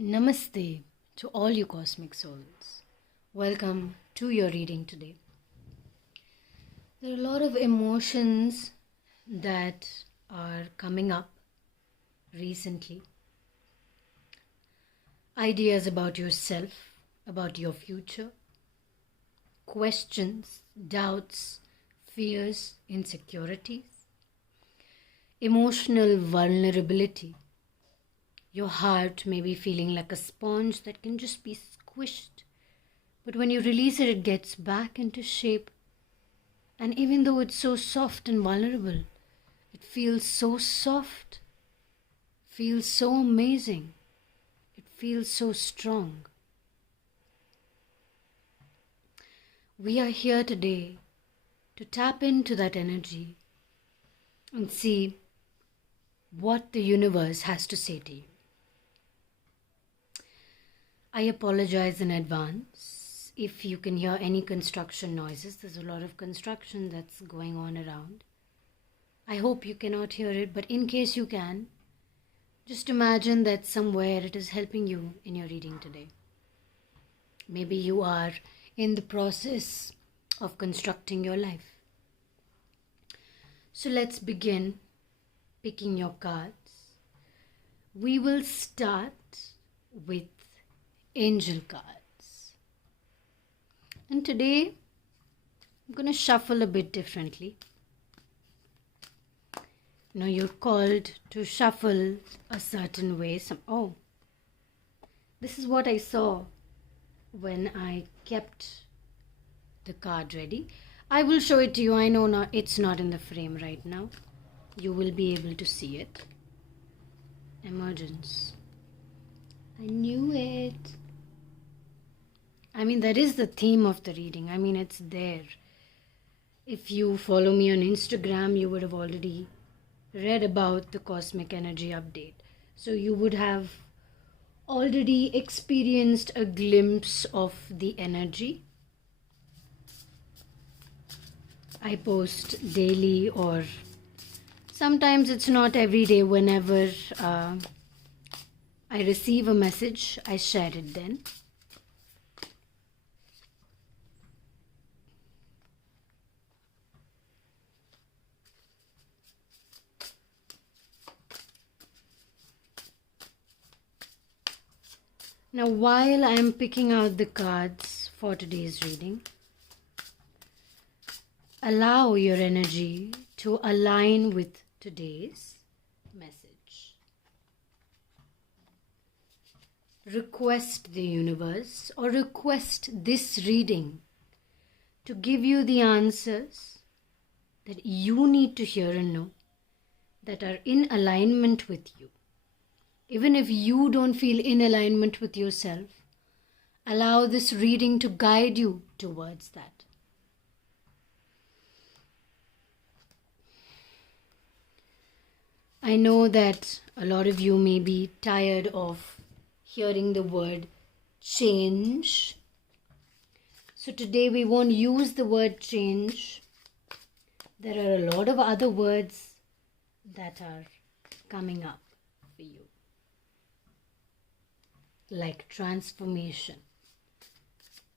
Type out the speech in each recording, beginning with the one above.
Namaste to all you cosmic souls. Welcome to your reading today. There are a lot of emotions that are coming up recently. Ideas about yourself, about your future, questions, doubts, fears, insecurities, emotional vulnerability. Your heart may be feeling like a sponge that can just be squished. But when you release it, it gets back into shape. And even though it's so soft and vulnerable, it feels so soft, feels so amazing. It feels so strong. We are here today to tap into that energy and see what the universe has to say to you. I apologize in advance if you can hear any construction noises. There's a lot of construction that's going on around. I hope you cannot hear it, but in case you can, just imagine that somewhere it is helping you in your reading today. Maybe you are in the process of constructing your life. So let's begin picking your cards. We will start with angel cards. And today I'm going to shuffle a bit differently. You're called to shuffle a certain way. This is what I saw when I kept the card ready. I will show it to you. I know it's not in the frame right now. You will be able to see it. Emergence. I knew it. That is the theme of the reading. It's there. If you follow me on Instagram, you would have already read about the cosmic energy update. So you would have already experienced a glimpse of the energy. I post daily, or sometimes it's not every day. Whenever I receive a message, I share it then. Now, while I am picking out the cards for today's reading, allow your energy to align with today's message. Request the universe or request this reading to give you the answers that you need to hear and know, that are in alignment with you. Even if you don't feel in alignment with yourself, allow this reading to guide you towards that. I know that a lot of you may be tired of hearing the word change. So today we won't use the word change. There are a lot of other words that are coming up for you, like transformation,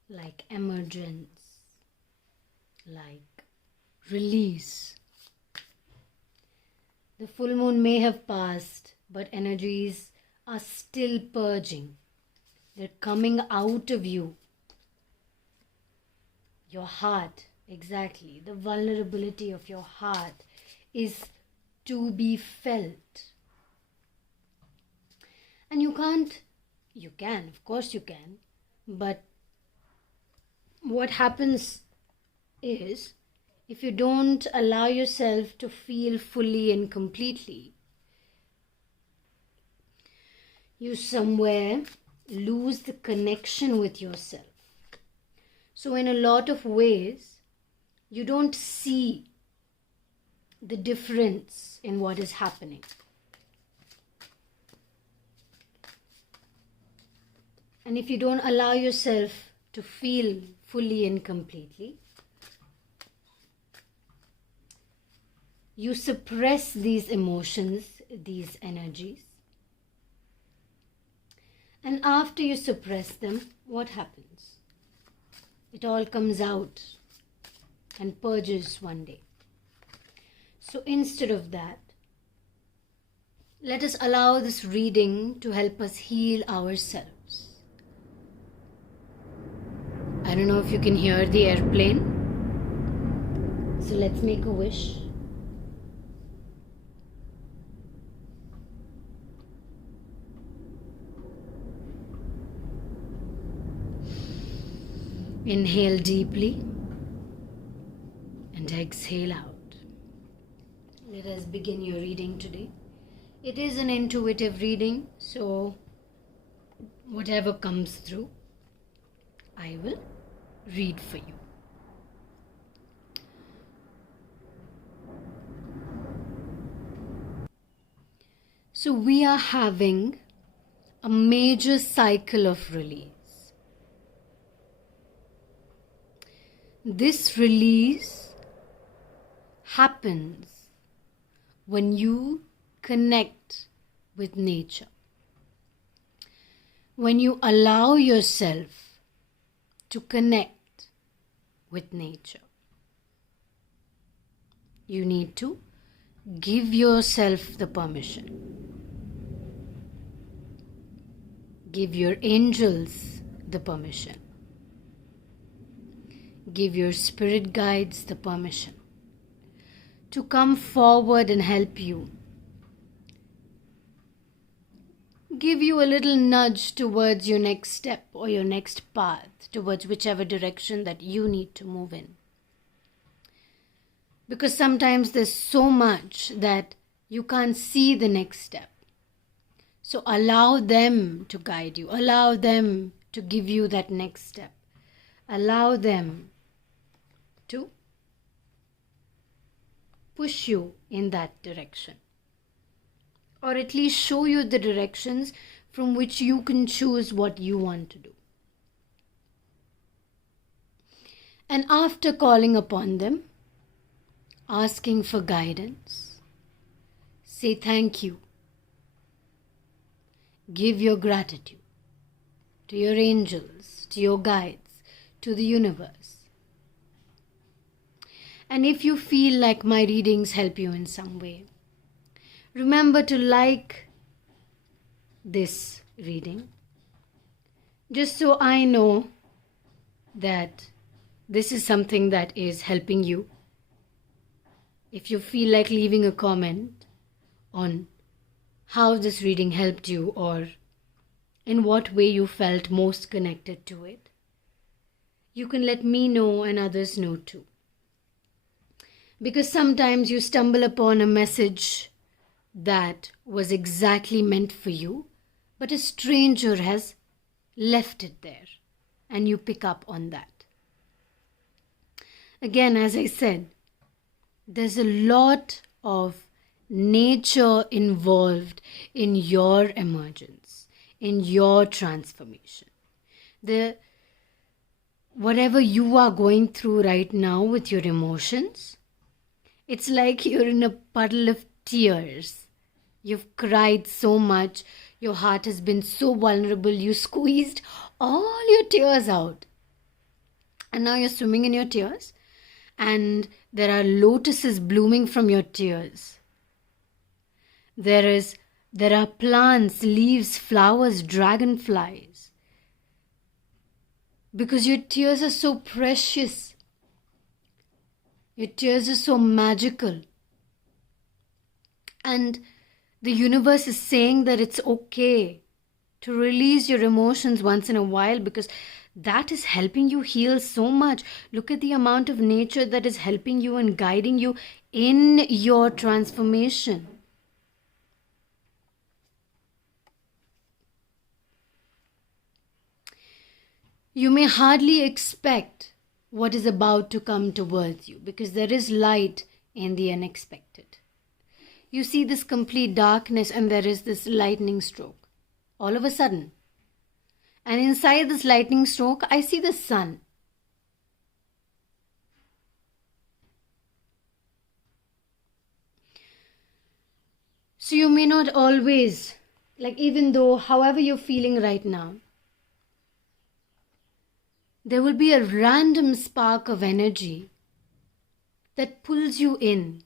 like emergence, like release. The full moon may have passed, but energies are still purging. They're coming out of you. Your heart, exactly. The vulnerability of your heart is to be felt. And you can, of course you can, but what happens is, if you don't allow yourself to feel fully and completely, you somewhere lose the connection with yourself. So in a lot of ways, you don't see the difference in what is happening. And if you don't allow yourself to feel fully and completely, you suppress these emotions, these energies, And after you suppress them, what happens? It all comes out and purges one day. So instead of that, let us allow this reading to help us heal ourselves. I don't know if you can hear the airplane. So let's make a wish. Inhale deeply and exhale out. Let us begin your reading today. It is an intuitive reading, so whatever comes through, I will read for you. So we are having a major cycle of release. This release happens when you connect with nature. When you allow yourself to connect with nature. You need to give yourself the permission. Give your angels the permission. Give your spirit guides the permission to come forward and help you. Give you a little nudge towards your next step or your next path, towards whichever direction that you need to move in. Because sometimes there's so much that you can't see the next step. So allow them to guide you. Allow them to give you that next step. Allow them to push you in that direction. Or at least show you the directions from which you can choose what you want to do. And after calling upon them, asking for guidance, say thank you. Give your gratitude to your angels, to your guides, to the universe. And if you feel like my readings help you in some way, remember to like this reading, just so I know that this is something that is helping you. If you feel like leaving a comment on how this reading helped you or in what way you felt most connected to it, you can let me know and others know too. Because sometimes you stumble upon a message that was exactly meant for you, but a stranger has left it there and you pick up on that. Again, as I said, there's a lot of nature involved in your emergence, in your transformation. Whatever you are going through right now with your emotions, it's like you're in a puddle of tears. You've cried so much, your heart has been so vulnerable, you squeezed all your tears out. And now you're swimming in your tears, and there are lotuses blooming from your tears. There are plants, leaves, flowers, dragonflies. Because your tears are so precious. Your tears are so magical. And the universe is saying that it's okay to release your emotions once in a while, because that is helping you heal so much. Look at the amount of nature that is helping you and guiding you in your transformation. You may hardly expect what is about to come towards you, because there is light in the unexpected. You see this complete darkness and there is this lightning stroke all of a sudden. And inside this lightning stroke, I see the sun. So you may not always Like, even though, however you're feeling right now, there will be a random spark of energy that pulls you in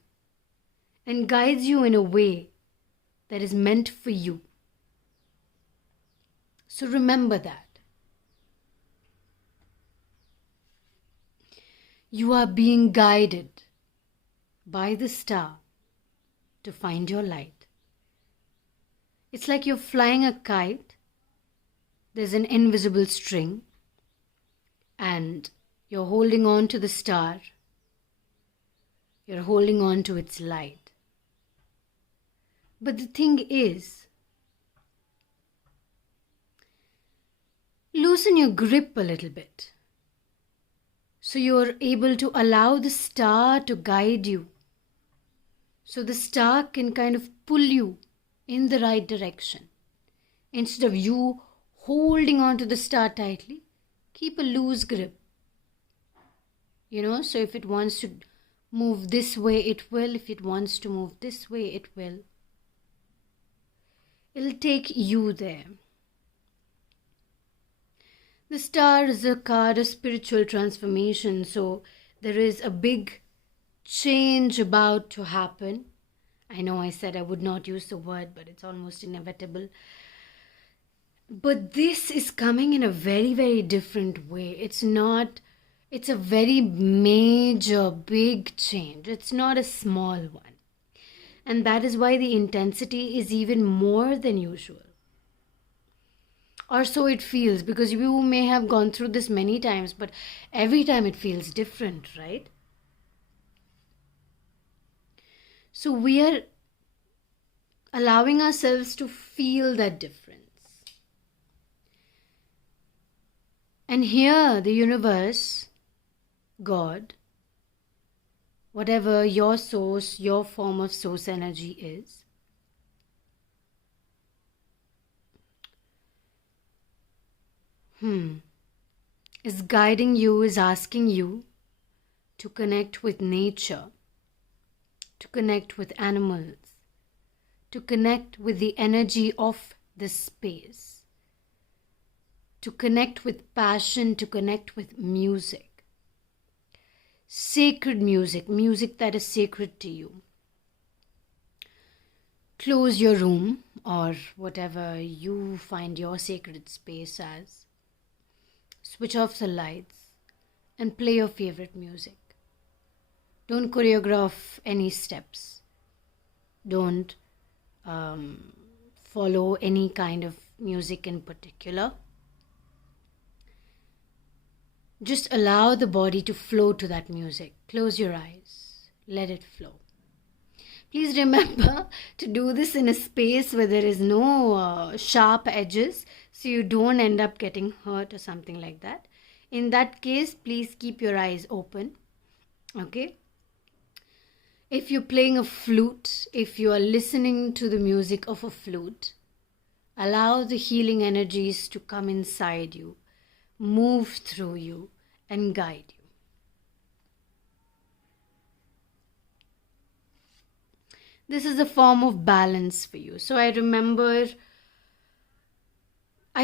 and guides you in a way that is meant for you. So remember that. You are being guided by the star to find your light. It's like you're flying a kite. There's an invisible string and you're holding on to the star. You're holding on to its light. But the thing is, loosen your grip a little bit so you're able to allow the star to guide you. So the star can kind of pull you in the right direction. Instead of you holding on to the star tightly, keep a loose grip. So if it wants to move this way, it will. If it wants to move this way, it will. It'll take you there. The star is a card of spiritual transformation, so there is a big change about to happen. I know I said I would not use the word, but it's almost inevitable. But this is coming in a very, very different way. It's a very major, big change. It's not a small one. And that is why the intensity is even more than usual. Or so it feels, because you may have gone through this many times, but every time it feels different, right? So we are allowing ourselves to feel that difference. And here the universe, God, whatever your source, your form of source energy is guiding you, is asking you to connect with nature, to connect with animals, to connect with the energy of the space, to connect with passion, to connect with music. Sacred music, music that is sacred to you. Close your room or whatever you find your sacred space as. Switch off the lights and play your favorite music. Don't choreograph any steps. Don't follow any kind of music in particular. Just allow the body to flow to that music. Close your eyes. Let it flow. Please remember to do this in a space where there is no sharp edges, so you don't end up getting hurt or something like that. In that case, please keep your eyes open. Okay? If you're playing a flute, if you are listening to the music of a flute, allow the healing energies to come inside you, move through you, and guide you. This is a form of balance for you. So I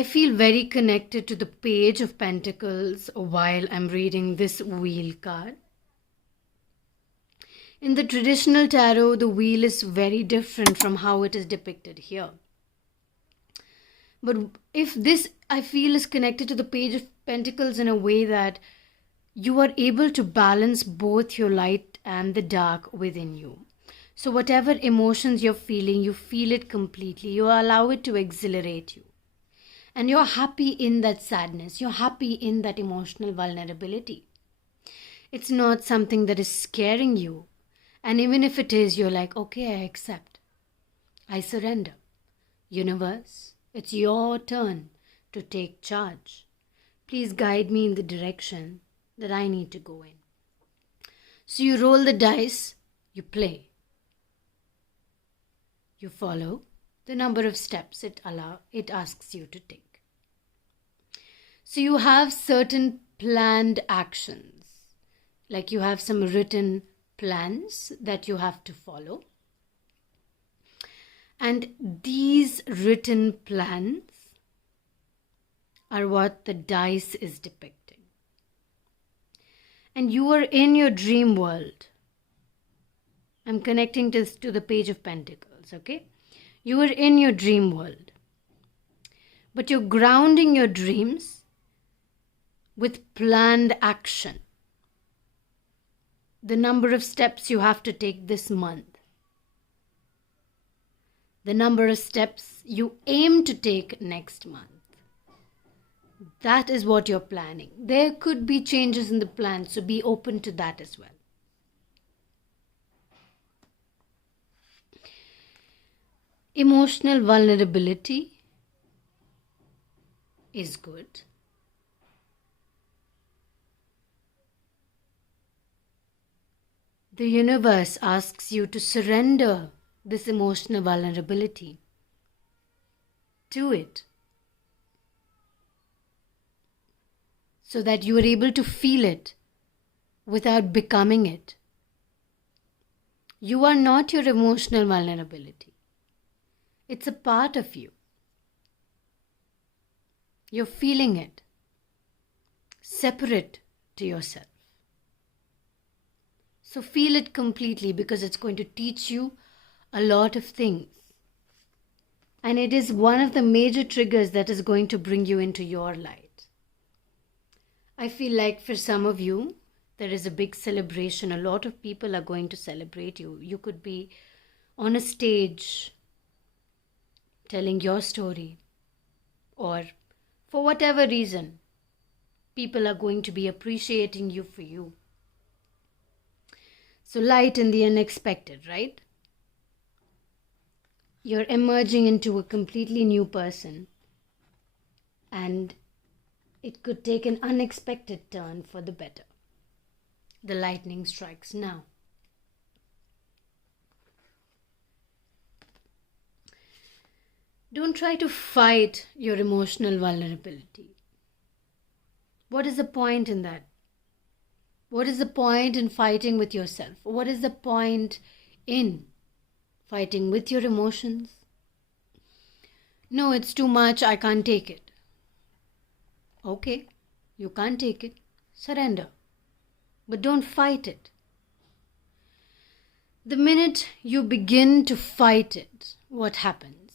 feel very connected to the Page of Pentacles while I'm reading this wheel card. In the traditional tarot, the wheel is very different from how it is depicted here. But if this, I feel, is connected to the Page of Pentacles in a way that you are able to balance both your light and the dark within you. So whatever emotions you're feeling, you feel it completely. You allow it to exhilarate you. And you're happy in that sadness. You're happy in that emotional vulnerability. It's not something that is scaring you. And even if it is, you're like, okay, I accept. I surrender. Universe, it's your turn to take charge. Please guide me in the direction that I need to go in. So you roll the dice, you play. You follow the number of steps it asks you to take. So you have certain planned actions, like you have some written plans that you have to follow. And these written plans are what the dice is depicting. And you are in your dream world. I'm connecting this to the Page of Pentacles, okay? You are in your dream world. But you're grounding your dreams with planned action. The number of steps you have to take this month. The number of steps you aim to take next month. That is what you're planning. There could be changes in the plan, so be open to that as well. Emotional vulnerability is good. The universe asks you to surrender this emotional vulnerability to it, so that you are able to feel it without becoming it. You are not your emotional vulnerability. It's a part of you. You're feeling it, separate to yourself. So feel it completely, because it's going to teach you a lot of things. And it is one of the major triggers that is going to bring you into your light. I feel like for some of you, there is a big celebration. A lot of people are going to celebrate you. You could be on a stage telling your story, or for whatever reason, people are going to be appreciating you for you. So light in the unexpected, right? You're emerging into a completely new person, and it could take an unexpected turn for the better. The lightning strikes now. Don't try to fight your emotional vulnerability. What is the point in that? What is the point in fighting with yourself? What is the point in fighting with your emotions? No, it's too much, I can't take it. Okay, you can't take it. Surrender. But don't fight it. The minute you begin to fight it, what happens?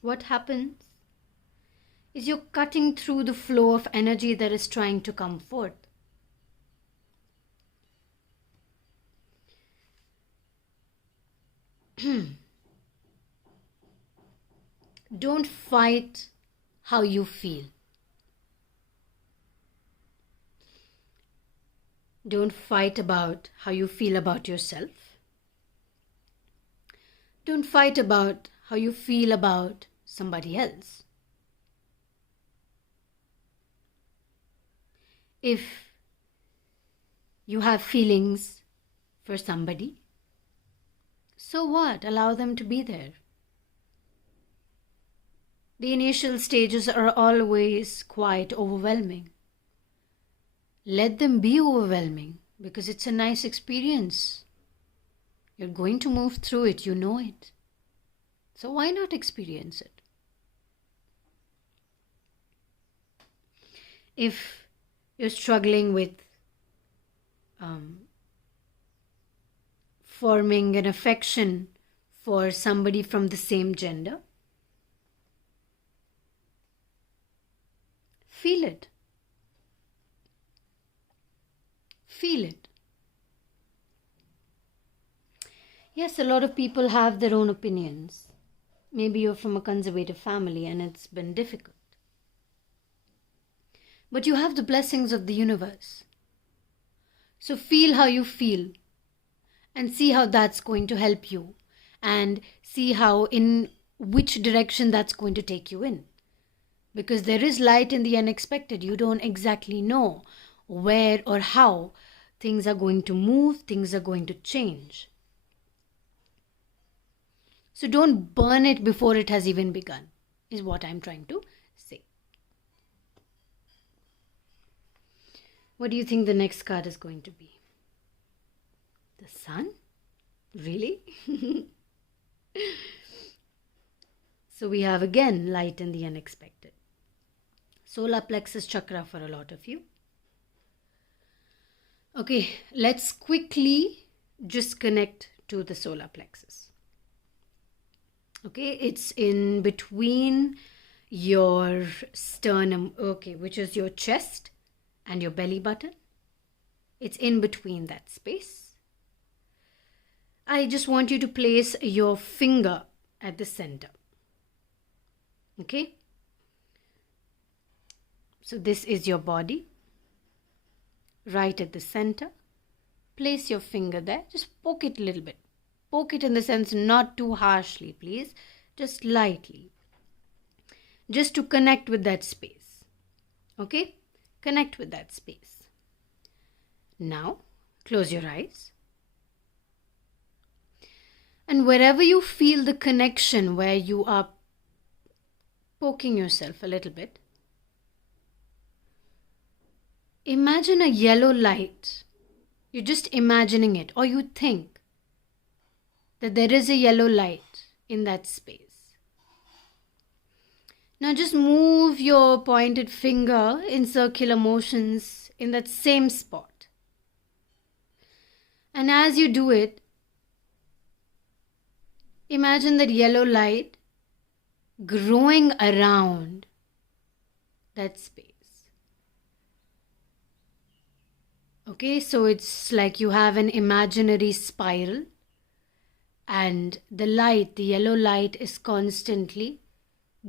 What happens is you're cutting through the flow of energy that is trying to come forth. Don't fight how you feel. Don't fight about how you feel about yourself. Don't fight about how you feel about somebody else. If you have feelings for somebody, so what? Allow them to be there. The initial stages are always quite overwhelming. Let them be overwhelming, because it's a nice experience. You're going to move through it, you know it. So why not experience it? If you're struggling with forming an affection for somebody from the same gender, feel it. Feel it. Yes, a lot of people have their own opinions. Maybe you're from a conservative family and it's been difficult. But you have the blessings of the universe. So feel how you feel and see how that's going to help you, and see how, in which direction that's going to take you in. Because there is light in the unexpected. You don't exactly know where or how things are going to move, things are going to change. So don't burn it before it has even begun, is what I'm trying to say. What do you think the next card is going to be? The Sun? Really? So we have again light in the unexpected. Solar plexus chakra for a lot of you. Okay, let's quickly just connect to the solar plexus. Okay, it's in between your sternum, okay, which is your chest and your belly button. It's in between that space. I just want you to place your finger at the center. Okay? So this is your body. Right at the center. Place your finger there. Just poke it a little bit. Poke it in the sense not too harshly, please. Just lightly. Just to connect with that space. Okay? Connect with that space. Now, close your eyes. And wherever you feel the connection, where you are poking yourself a little bit, imagine a yellow light. You're just imagining it, or you think that there is a yellow light in that space. Now just move your pointed finger in circular motions in that same spot. And as you do it, imagine that yellow light growing around that space. Okay, so it's like you have an imaginary spiral and the light, the yellow light, is constantly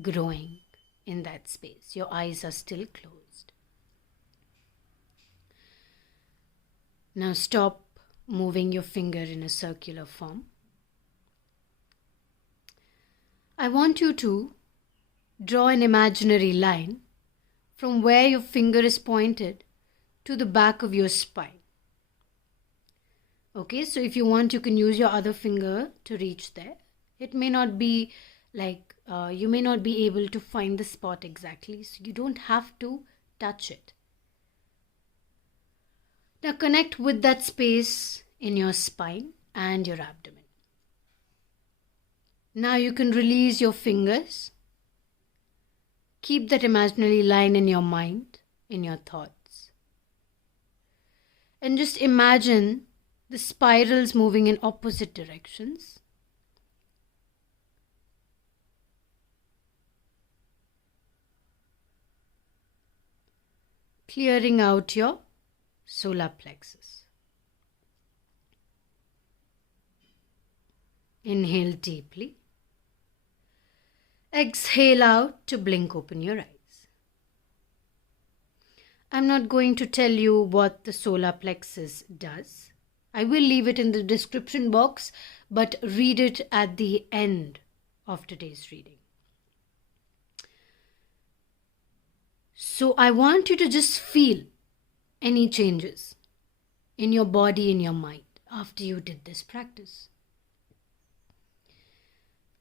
growing in that space. Your eyes are still closed. Now stop moving your finger in a circular form. I want you to draw an imaginary line from where your finger is pointed to the back of your spine. Okay, so if you want, you can use your other finger to reach there. It may not be like, you may not be able to find the spot exactly, so you don't have to touch it. Now connect with that space in your spine and your abdomen. Now you can release your fingers. Keep that imaginary line in your mind, in your thoughts. And just imagine the spirals moving in opposite directions. Clearing out your solar plexus. Inhale deeply. Exhale out to blink open your eyes. I'm not going to tell you what the solar plexus does. I will leave it in the description box, but read it at the end of today's reading. So I want you to just feel any changes in your body, in your mind, after you did this practice.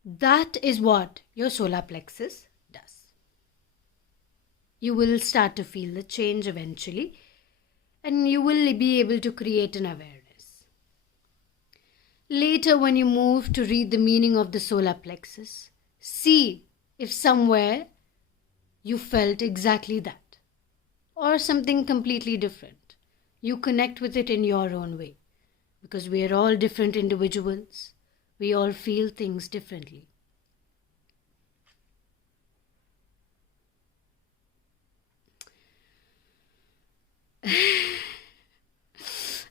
That is what your solar plexus does. You will start to feel the change eventually, and you will be able to create an awareness. Later, when you move to read the meaning of the solar plexus, see if somewhere you felt exactly that, or something completely different. You connect with it in your own way, because we are all different individuals. We all feel things differently.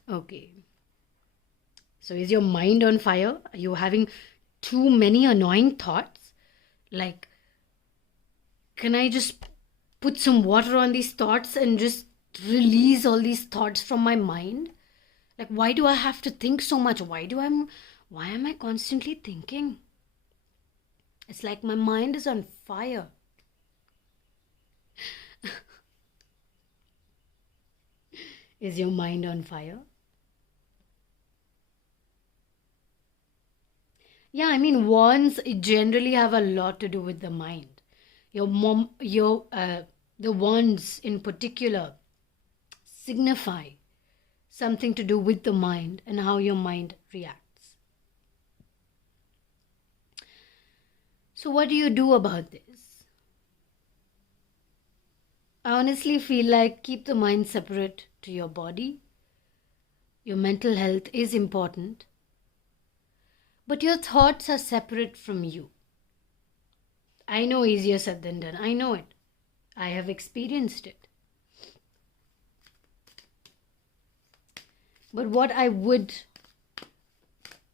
Okay. So is your mind on fire? Are you having too many annoying thoughts? Like, can I just put some water on these thoughts and just release all these thoughts from my mind? Like, why do I have to think so much? Why am I constantly thinking? It's like my mind is on fire. Is your mind on fire? Yeah, I mean, wands generally have a lot to do with the mind. The wands in particular signify something to do with the mind and how your mind reacts. So what do you do about this? I honestly feel like keep the mind separate to your body. Your mental health is important, but your thoughts are separate from you. I know easier said than done. I know it. I have experienced it. But what I would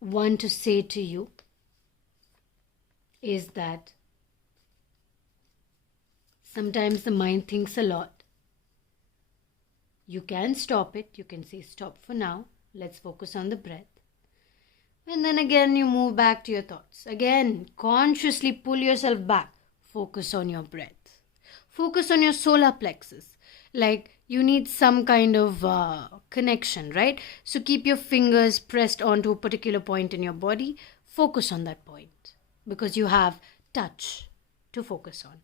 want to say to you is that sometimes the mind thinks a lot. You can stop it. You can say, stop for now. Let's focus on the breath. And then again, you move back to your thoughts. Again, consciously pull yourself back. Focus on your breath. Focus on your solar plexus. Like you need some kind of connection, right? So keep your fingers pressed onto a particular point in your body. Focus on that point because you have touch to focus on.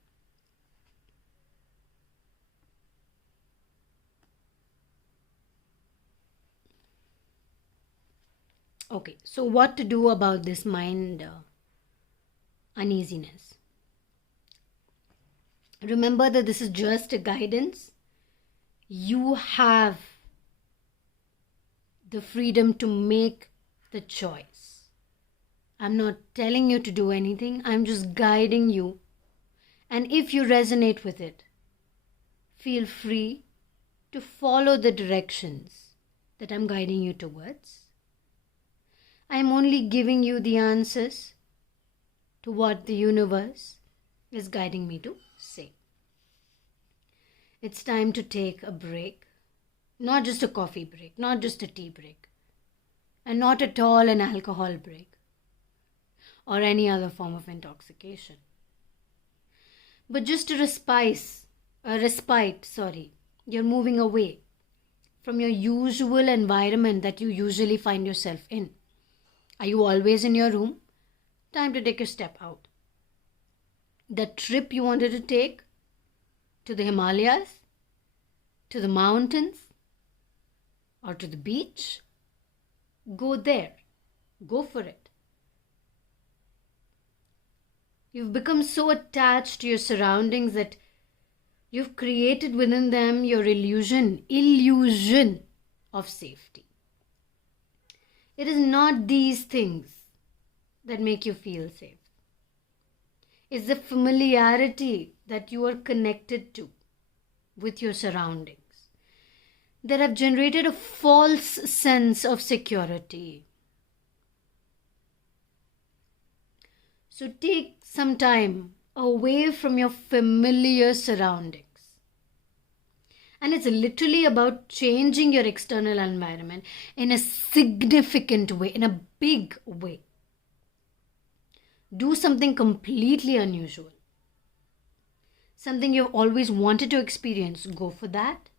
Okay, so what to do about this mind uneasiness? Remember that this is just a guidance. You have the freedom to make the choice. I'm not telling you to do anything. I'm just guiding you. And if you resonate with it, feel free to follow the directions that I'm guiding you towards. I'm only giving you the answers to what the universe is guiding me to say. It's time to take a break. Not just a coffee break, not just a tea break, and not at all an alcohol break or any other form of intoxication. But just a respite, you're moving away from your usual environment that you usually find yourself in. Are you always in your room? Time to take a step out. That trip you wanted to take to the Himalayas, to the mountains, or to the beach, go there. Go for it. You've become so attached to your surroundings that you've created within them your illusion of safety. It is not these things that make you feel safe. It's the familiarity that you are connected to with your surroundings that have generated a false sense of security. So take some time away from your familiar surroundings. And it's literally about changing your external environment in a significant way, in a big way. Do something completely unusual. Something you've always wanted to experience. Go for that.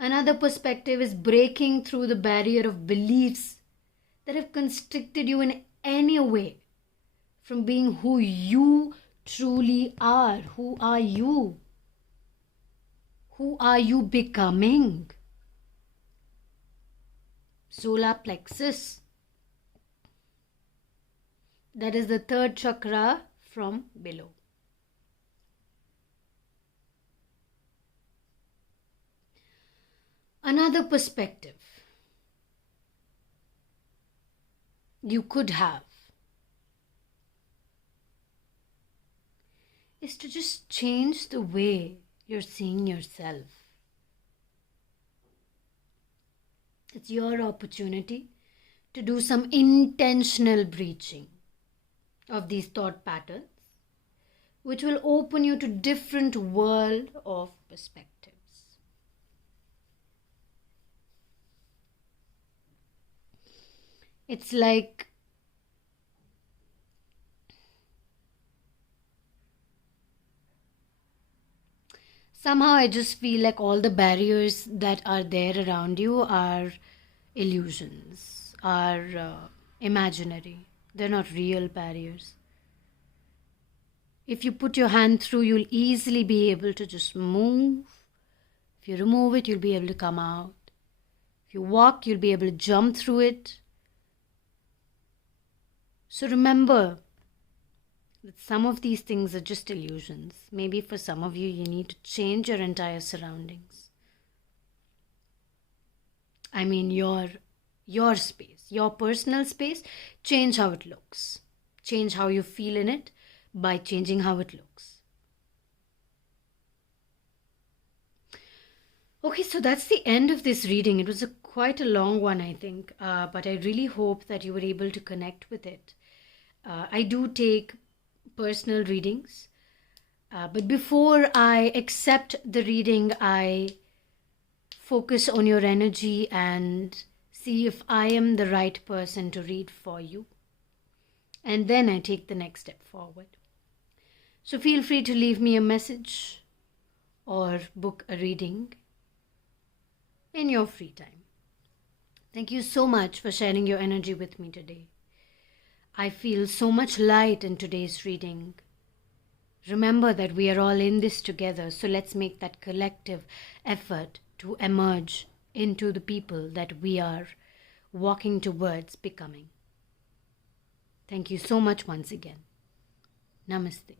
Another perspective is breaking through the barrier of beliefs that have constricted you in any way from being who you truly are. Who are you? Who are you becoming? Solar plexus. That is the third chakra from below. Another perspective you could have is to just change the way you're seeing yourself. It's your opportunity to do some intentional breaching of these thought patterns, which will open you to different world of perspectives. It's like somehow I just feel like all the barriers that are there around you are illusions, are imaginary. They're not real barriers. If you put your hand through, you'll easily be able to just move. If you remove it, you'll be able to come out. If you walk, you'll be able to jump through it. So remember Some of these things are just illusions. Maybe for some of you, you need to change your entire surroundings. I mean, your space, your personal space, change how it looks. Change how you feel in it by changing how it looks. Okay, so that's the end of this reading. It was quite a long one, I think, but I really hope that you were able to connect with it. I do take personal readings, but before I accept the reading, I focus on your energy and see if I am the right person to read for you. And then I take the next step forward. So feel free to leave me a message or book a reading in your free time. Thank you so much for sharing your energy with me today. I feel so much light in today's reading. Remember that we are all in this together, so let's make that collective effort to emerge into the people that we are walking towards becoming. Thank you so much once again. Namaste.